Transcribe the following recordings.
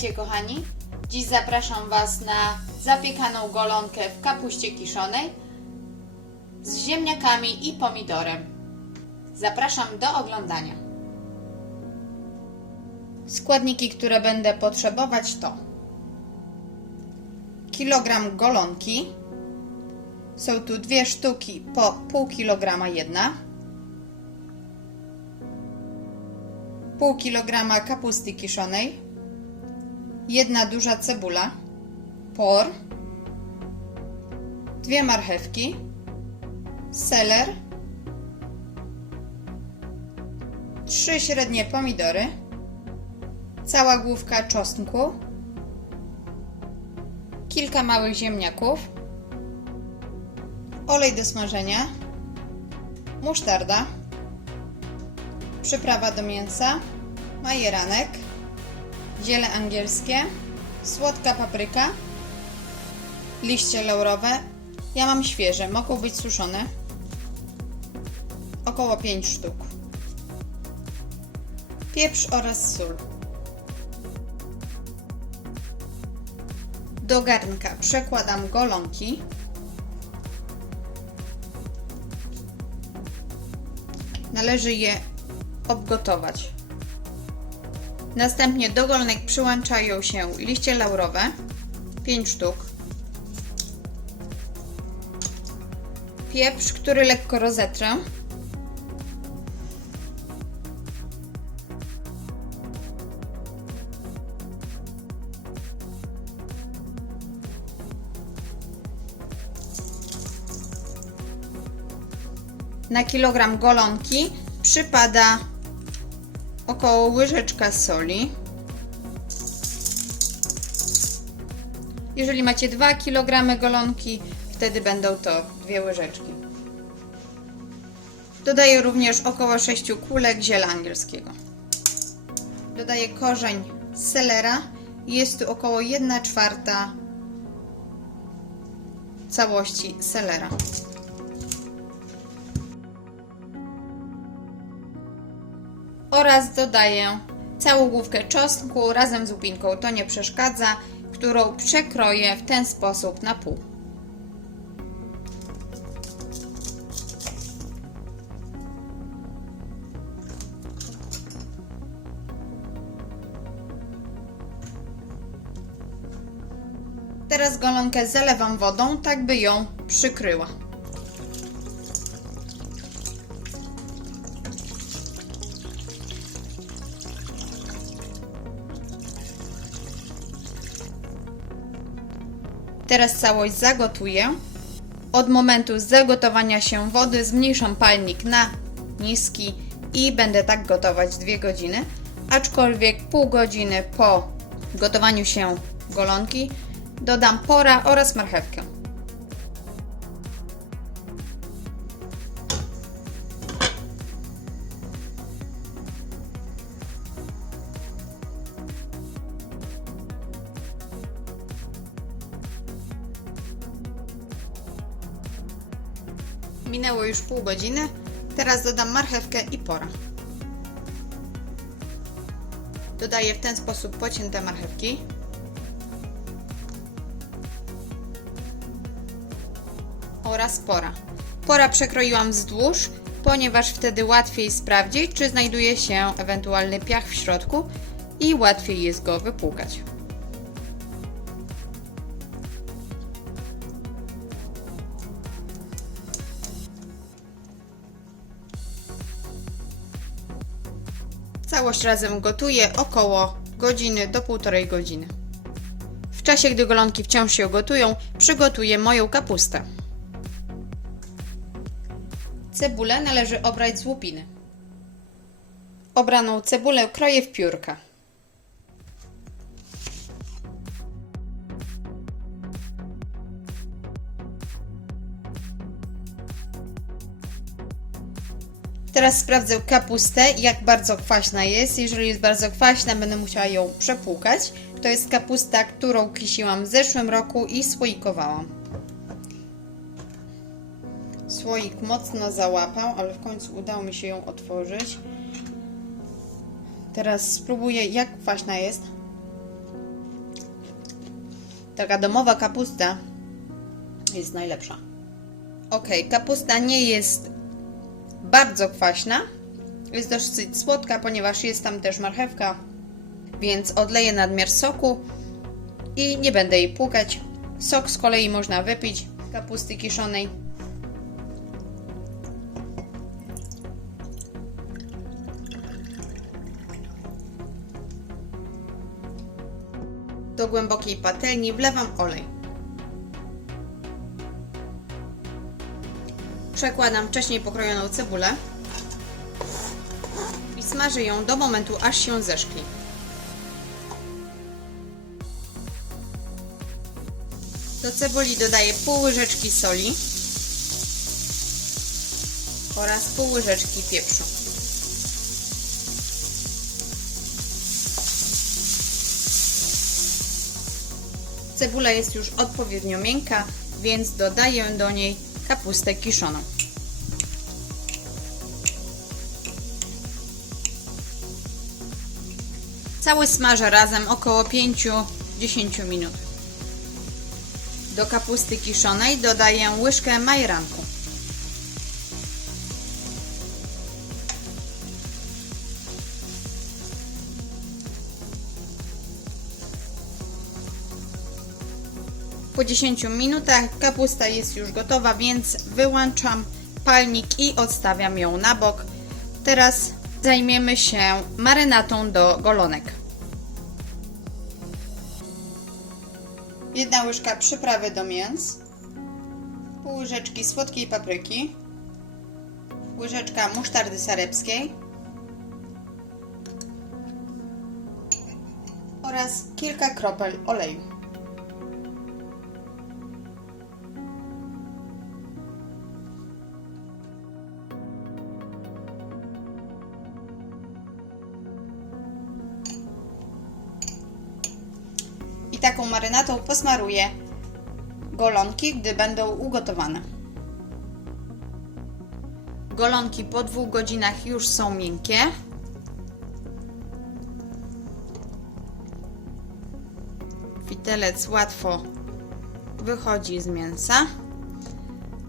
Witajcie kochani. Dziś zapraszam Was na zapiekaną golonkę w kapuście kiszonej z ziemniakami i pomidorem. Zapraszam do oglądania. Składniki, które będę potrzebować to kilogram golonki. Są tu dwie sztuki po pół kilograma jedna. Pół kilograma kapusty kiszonej. Jedna duża cebula. Por. Dwie marchewki. Seler. Trzy średnie pomidory. Cała główka czosnku. Kilka małych ziemniaków. Olej do smażenia. Musztarda. Przyprawa do mięsa. Majeranek. Ziele angielskie. Słodka papryka. Liście laurowe. Ja mam świeże, mogą być suszone. Około 5 sztuk. Pieprz oraz sól. Do garnka przekładam golonki. Należy je obgotować. Następnie do golonek przyłączają się liście laurowe 5 sztuk. Pieprz, który lekko rozetrę. Na kilogram golonki przypada około łyżeczka soli. Jeżeli macie 2 kg golonki, wtedy będą to dwie łyżeczki. Dodaję również około 6 kulek ziela angielskiego. Dodaję korzeń selera. Jest tu około 1 czwarta całości selera. Oraz dodaję całą główkę czosnku razem z łupinką, to nie przeszkadza, którą przekroję w ten sposób na pół. Teraz golonkę zalewam wodą, tak by ją przykryła. Teraz całość zagotuję. Od momentu zagotowania się wody zmniejszam palnik na niski i będę tak gotować 2 godziny. Aczkolwiek pół godziny po gotowaniu się golonki dodam pora oraz marchewkę. Minęło już pół godziny. Teraz dodam marchewkę i pora. Dodaję w ten sposób pocięte marchewki. Oraz pora. Pora przekroiłam wzdłuż, ponieważ wtedy łatwiej sprawdzić, czy znajduje się ewentualny piach w środku i łatwiej jest go wypłukać. Całość razem gotuję około godziny do półtorej godziny. W czasie, gdy golonki wciąż się gotują, przygotuję moją kapustę. Cebulę należy obrać z łupiny. Obraną cebulę kroję w piórka. Teraz sprawdzę kapustę, jak bardzo kwaśna jest. Jeżeli jest bardzo kwaśna, będę musiała ją przepłukać. To jest kapusta, którą kisiłam w zeszłym roku i słoikowałam. Słoik mocno załapał, ale w końcu udało mi się ją otworzyć. Teraz spróbuję, jak kwaśna jest. Taka domowa kapusta jest najlepsza. Ok, kapusta nie jest bardzo kwaśna. Jest dosyć słodka, ponieważ jest tam też marchewka, więc odleję nadmiar soku i nie będę jej płukać. Sok z kolei można wypić z kapusty kiszonej. Do głębokiej patelni wlewam olej. Przekładam wcześniej pokrojoną cebulę i smażę ją do momentu, aż się zeszkli. Do cebuli dodaję pół łyżeczki soli oraz pół łyżeczki pieprzu. Cebula jest już odpowiednio miękka, więc dodaję do niej kapustę kiszoną. Cały smażę razem około 5-10 minut. Do kapusty kiszonej dodaję łyżkę majeranku. Po 10 minutach kapusta jest już gotowa, więc wyłączam palnik i odstawiam ją na bok. Teraz zajmiemy się marynatą do golonek. Jedna łyżka przyprawy do mięs, pół łyżeczki słodkiej papryki, łyżeczka musztardy sarepskiej oraz kilka kropel oleju. Marynatą posmaruję golonki, gdy będą ugotowane. Golonki po dwóch godzinach już są miękkie. Widelec łatwo wychodzi z mięsa.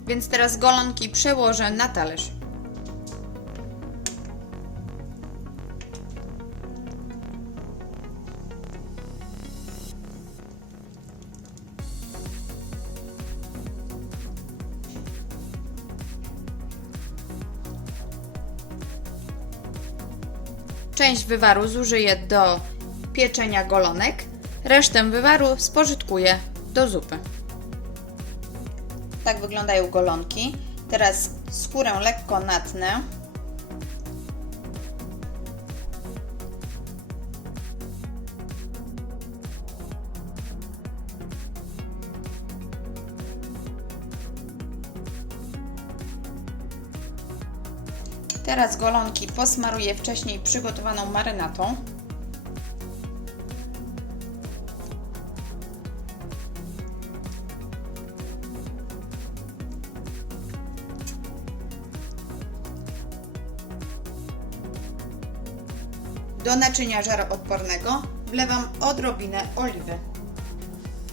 Więc teraz golonki przełożę na talerz. Część wywaru zużyję do pieczenia golonek, resztę wywaru spożytkuję do zupy. Tak wyglądają golonki. Teraz skórę lekko natnę. Teraz golonki posmaruję wcześniej przygotowaną marynatą. Do naczynia żaroodpornego wlewam odrobinę oliwy.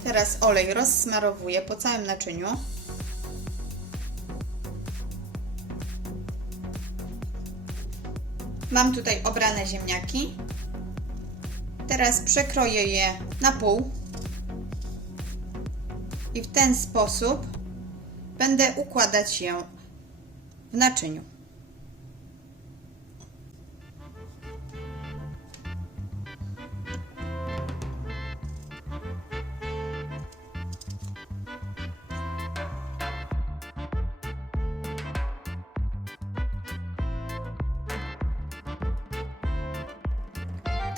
Teraz olej rozsmarowuję po całym naczyniu. Mam tutaj obrane ziemniaki. Teraz przekroję je na pół. I w ten sposób będę układać je w naczyniu.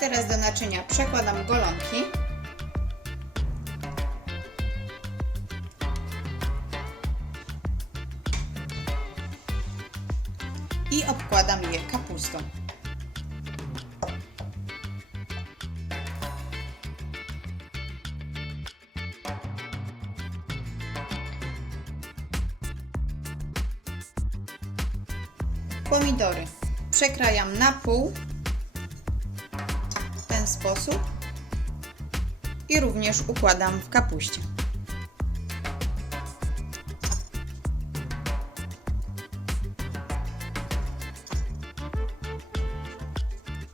Teraz do naczynia przekładam golonki. I obkładam je kapustą. Pomidory przekrajam na pół sposób i również układam w kapuście.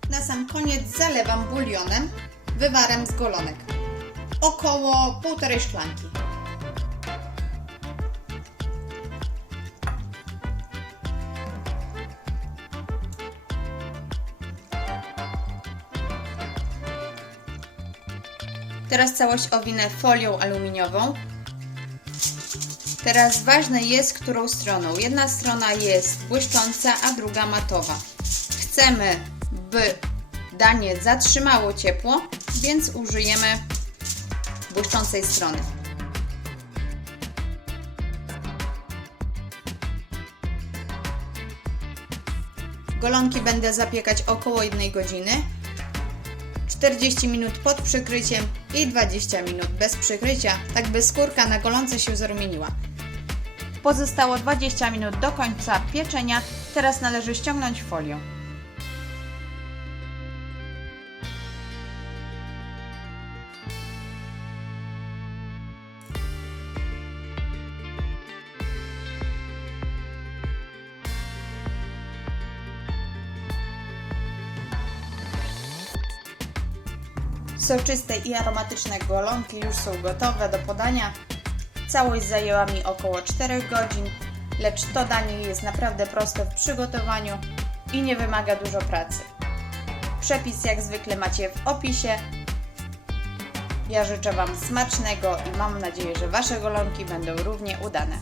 Na sam koniec zalewam bulionem, wywarem z golonek. Około półtorej szklanki. Teraz całość owinę folią aluminiową. Teraz ważne jest, którą stroną. Jedna strona jest błyszcząca, a druga matowa. Chcemy, by danie zatrzymało ciepło, więc użyjemy błyszczącej strony. Golonki będę zapiekać około 1 godziny. 40 minut pod przykryciem i 20 minut bez przykrycia, tak by skórka na golące się zarumieniła. Pozostało 20 minut do końca pieczenia, teraz należy ściągnąć folię. Soczyste i aromatyczne golonki już są gotowe do podania. Całość zajęła mi około 4 godzin, lecz to danie jest naprawdę proste w przygotowaniu i nie wymaga dużo pracy. Przepis jak zwykle macie w opisie. Ja życzę Wam smacznego i mam nadzieję, że Wasze golonki będą równie udane.